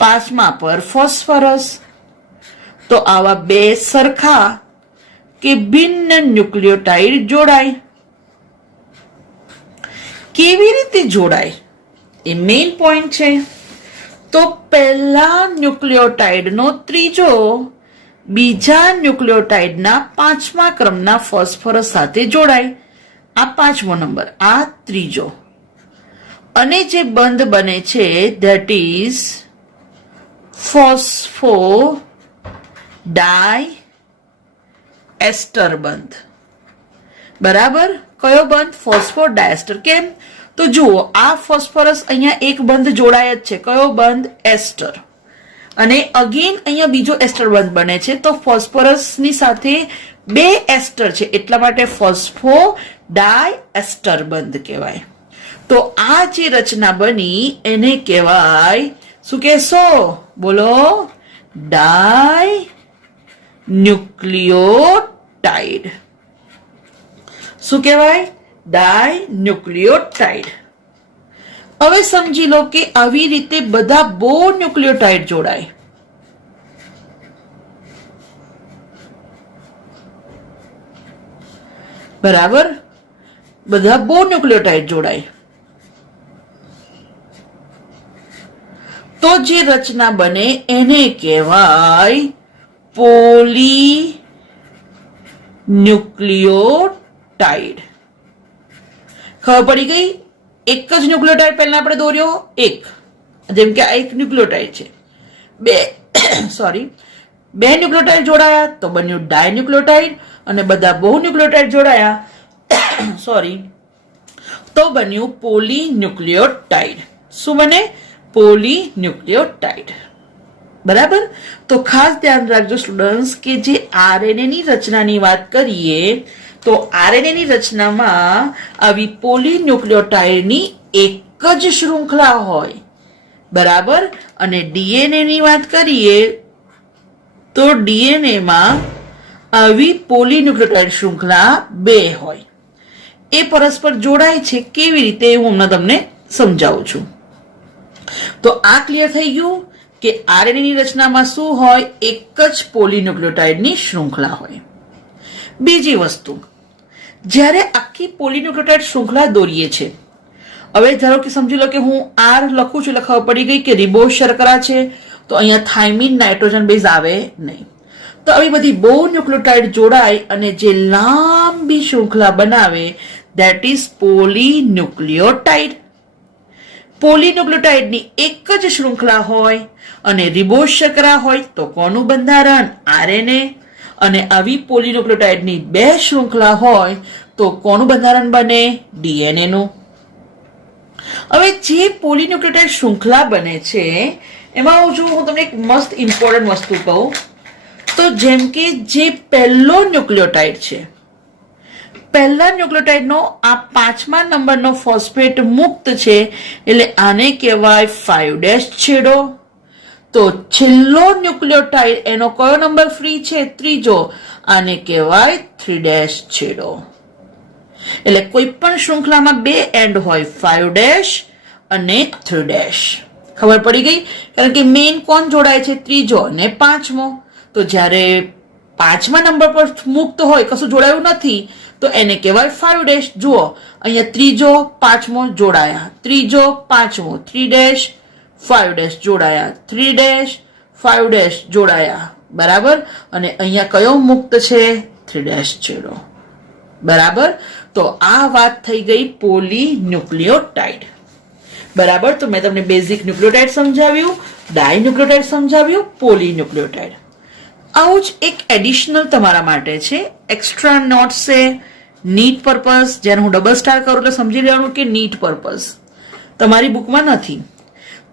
5મા પર ફોસ્ફરસ. તો આવા બે સરખા કે ભિન્ન ન્યુક્લિયોટાઇડ જોડાય. કેવી રીતે જોડાય એ મેઇન પોઈન્ટ છે. તો પહેલા ન્યુક્લિયોટાઇડનો ત્રીજો બીજા ન્યુક્લિયોટાઇડના 5મા ક્રમના ફોસ્ફરસ સાથે જોડાય. આ 5મો નંબર, આ ત્રીજો. અને જે બંધ બને છે ધેટ ઇઝ ફોસ્ફો ડાય એસ્ટર બંધ. બરાબર? કયો બંધ? ફોસ્ફો ડાયસ્ટર. કેમ? તો જુઓ, આ ફોસ્ફરસ અહીંયા એક બંધ જોડાય જ છે. કયો બંધ? એસ્ટર. અને અગેન અહીંયા બીજો એસ્ટર બંધ બને છે. તો ફોસ્ફરસની સાથે બે એસ્ટર છે એટલા માટે ફોસ્ફો ડાય એસ્ટર બંધ કહેવાય. તો આ જે રચના બની એને કહેવાય, શું કહેશો? બોલો. ડાય ન્યુક્લિયોટાઇડ. શું કહેવાય? ડાય ન્યુક્લિયોટાઇડ. હવે સમજી લો કે આવી રીતે બધા બહુ ન્યુક્લિયોટાઇડ જોડાય. બરાબર? બધા બહુ ન્યુક્લિયોટાઇડ જોડાય તો જે રચના બને એને કહેવાય પોલી ન્યુક્લિયોટાઇડ. ખબર પડી ગઈ? એક જ ન્યુક્લિયોટાઇડ પહેલા આપણે દોર્યો એક, જેમ કે આ એક ન્યુક્લિયોટાઇડ છે. બે ન્યુક્લિયોટાઇડ જોડાયા તો બન્યું ડાયન્યુક્લિયોટાઇડ, અને બધા બહુ ન્યુક્લિયોટાઇડ જોડાયા તો બન્યું પોલીન્યુક્લિયોટાઇડ. શું બને? પોલીન્યુક્લિયોટાઇડ. બરાબર? તો ખાસ ધ્યાન રાખજો સ્ટુડન્ટ્સ કે જે આરએનએ ની રચનાની વાત કરીએ તો આરએનએ ની રચનામાં આવી પોલીન્યુક્લિયોટાઇડની એક જ શૃંખલા હોય. બરાબર? અને ડીએનએ ની વાત કરીએ તો ડીએનએ માં આવી પોલીન્યુક્લિયોટાઇડ શૃંખલા બે હોય. એ પરસ્પર જોડાય છે કેવી રીતે હું હમણાં તમને સમજાવું છું. તો આ ક્લિયર થઈ ગયું કે આરએનએ ની રચનામાં શું હોય? એક જ પોલીન્યુક્લિયોટાઇડની શૃંખલા હોય. બીજી વસ્તુ, જ્યારે આખી પોલીન્યુક્લિયોટાઇડ શૃંખલા દોરીએ છે, હવે ધારો કે સમજી લો કે હું આર લખું છું એટલે ખબર પડી ગઈ કે રિબોઝ શર્કરા છે, તો અહીંયા થાઇમિન નાઇટ્રોજન બેઝ આવે નહીં. તો આવી બધી બહુ ન્યુક્લિયોટાઇડ જોડાય અને જે લાંબી શૃંખલા બનાવે ધેટ ઇઝ પોલીન્યુક્લિયોટાઇડ. પોલીન્યુક્લિયોટાઇડની એક જ શૃંખલા હોય અને રિબોઝ શર્કરા હોય તો કોનું બંધારણ? આરએનએ. અને આવી પોલીન્યુક્લિયોટાઇડની બે શૃંખલા હોય તો કોનું બંધારણ બને? ડીએનએ નું. હવે જે પોલીન્યુક્લિયોટાઇડ શૃંખલા બને છે એમાં હું તમને એક મસ્ત ઇમ્પોર્ટન્ટ વસ્તુ કહું તો જેમ કે જે પહેલો ન્યુક્લિયોટાઇડ છે, પહેલા ન્યુક્લિયોટાઇડનો આ 5મા નંબરનો ફોસ્ફેટ મુક્ત છે એટલે આને કહેવાય 5' છેડો. તો છેલ્લો ન્યુક્લિયોટાઇડ એનો કયો નંબર ફ્રી છે? ત્રીજો. આને કહેવાય 3' છેડો. એટલે કોઈ પણ શૃંખલામાં બે એન્ડ હોય, 5' અને 3'. ખબર પડી ગઈ? કારણ કે મેઇન કોણ જોડાય છે? ત્રીજો અને 5મો. તો જ્યારે 5મા નંબર પર મુક્ત હોય, કશું જોડાયું નથી, તો એને કહેવાય 5'. જુઓ અહીંયા ત્રીજો 5મો જોડાયા, ત્રીજો 5મો, 3' 5' જોડાયા, 3' 5' જોડાયા. બરાબર? અને અહીંયા કયો મુક્ત છે? 3' છેડો. બરાબર? તો આ વાત થઈ ગઈ પોલીન્યુક્લિયોટાઇડ. બરાબર? તો મેં તમને બેઝિક ન્યુક્લિયોટાઇડ સમજાવ્યું, ડાયન્યુક્લિયોટાઇડ સમજાવ્યું, પોલીન્યુક્લિયોટાઇડ. આવું જ એક એડિશનલ તમારા માટે છે, એક્સ્ટ્રા નોટ્સ છે, નીટ પર્પઝ. જ્યારે હું ડબલ સ્ટાર કરું એટલે સમજી લેવાનું કે નીટ પર્પઝ તમારી બુકમાં નથી.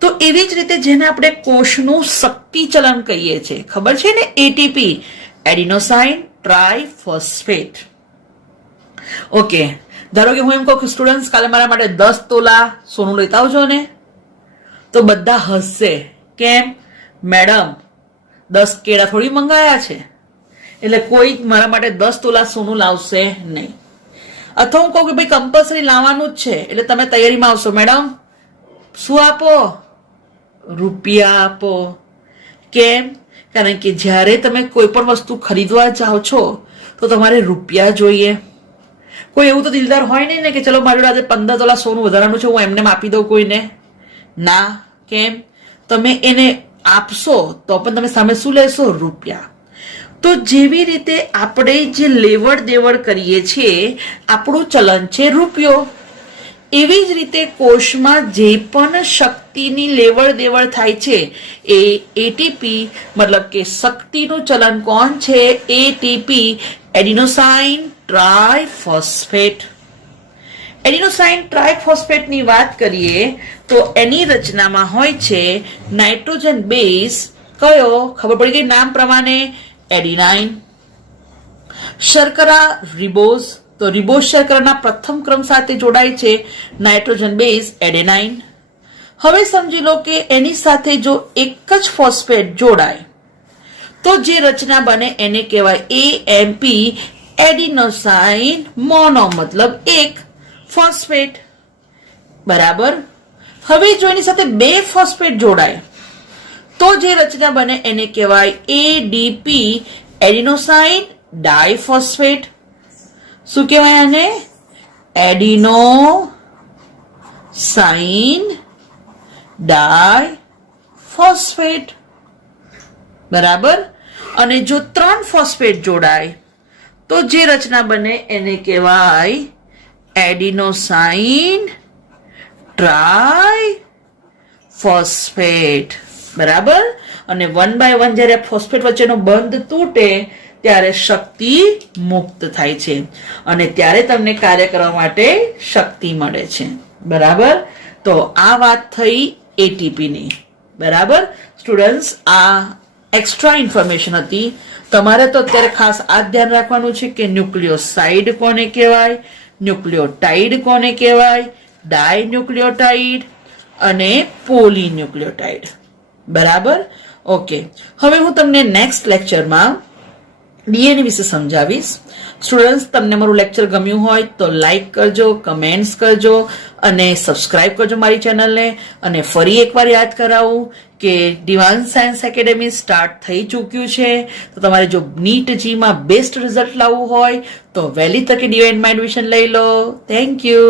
તો એવી જ રીતે જેને આપણે કોષનું શક્તિ ચલન કહીએ છીએ, ખબર છે ને? ATP, adenosine triphosphate. ઓકે, ધારો કે હું એમ કહું કે સ્ટુડન્ટ્સ કાલે મારા માટે 10 તોલા સોનું લેતા આવજો ને, તો બધા હસશે. કેમ? મેડમ 10 કેળા થોડી મંગાયા છે, એટલે કોઈ મારા માટે 10 તોલા સોનું લાવશે નહીં. અથવા હું કહું કે ભાઈ કમ્પલસરી લાવવાનું જ છે, એટલે તમે તૈયારીમાં આવશો. મેડમ શું આપો? રૂપિયા આપો. કેમ? કારણ કે જ્યારે તમે કોઈ પણ વસ્તુ ખરીદવા જાઓ છો તો તમારે રૂપિયા જોઈએ. કોઈ એવું તો દિલદાર હોય નહીં ને કે ચલો મારી જોડે 15 તોલા સોનું વધારાનું છે, હું એમને આપી દઉં કોઈને. ના. કેમ? તમે એને આપશો તો પણ તમે સામે શું લેશો? રૂપિયા. તો જેવી રીતે આપણે જે લેવડ દેવડ કરીએ છીએ, આપણું ચલન છે રૂપિયો. એવી જ રીતે કોષમાં જે પણ શક્તિની લેવડ દેવડ થાય છે એ એટીપી, મતલબ કે શક્તિનું ચલન કોણ છે? ATP, adenosine triphosphate. એડિનોસાઇન ટ્રાયફોસ્ફેટની વાત કરીએ તો એની રચનામાં હોય છે નાઇટ્રોજન બેઝ કયો, ખબર પડી ગઈ નામ પ્રમાણે, એડિનાઇન. શર્કરા રિબોઝ, તો રિબોઝ શર્કરાના પ્રથમ ક્રમ સાથે જોડાય છે નાઇટ્રોજન બેઝ એડેનાઇન. હવે સમજી લો કે એની સાથે જો એક જ ફોસ્ફેટ જોડાય તો જે રચના બને એને કહેવાય AMP, એડિનોસાઇન મોનો, મતલબ એક ફોસ્ફેટ. બરાબર. હવે જો એની સાથે બે ફોસ્ફેટ જોડાય તો જે રચના બને એને કહેવાય ADP, એડિનોસાઇન ડાયફોસ્ફેટ. શું કહેવાય આને? એડિનોસાઇન ડાયફોસ્ફેટ. બરાબર. અને જો 3 ફોસ્ફેટ જોડાય તો જે રચના બને એને કહેવાય એડિનોસાઇન ટ્રાયફોસ્ફેટ. બરાબર. અને 1 by 1 જ્યારે ફોસ્ફેટ વચ્ચેનો બંધ તૂટે ત્યારે શક્તિ મુક્ત થાય છે અને ત્યારે તમને કાર્ય કરવા માટે શક્તિ મળે છે. બરાબર. તો આ વાત થઈ એટીપીની. બરાબર સ્ટુડન્ટ્સ, આ એક્સ્ટ્રા ઇન્ફોર્મેશન હતી. તમારે તો અત્યારે ખાસ આ ધ્યાન રાખવાનું છે કે ન્યુક્લિયોસાઇડ કોને કહેવાય, ન્યુક્લિયોટાઇડ કોને કહેવાય, ડાયન્યુક્લિયોટાઇડ અને પોલીન્યુક્લિયોટાઇડ. બરાબર. ઓકે, હવે હું તમને નેક્સ્ટ લેક્ચરમાં ડીએનએ વિશે સમજાવીશ. સ્ટુડન્ટ્સ, તમને મારું લેક્ચર ગમ્યું હોય તો લાઈક કરજો, કમેન્ટ્સ કરજો અને સબસ્ક્રાઇબ કરજો મારી ચેનલને. અને ફરી એકવાર યાદ કરાવું કે ડિવાઇન સાયન્સ એકેડેમી સ્ટાર્ટ થઈ ચૂક્યું છે. તો તમારે જો નીટ જીમાં બેસ્ટ રિઝલ્ટ લાવવું હોય તો વહેલી તકે ડિવાઇનમાં એડમિશન લઈ લો. Thank you.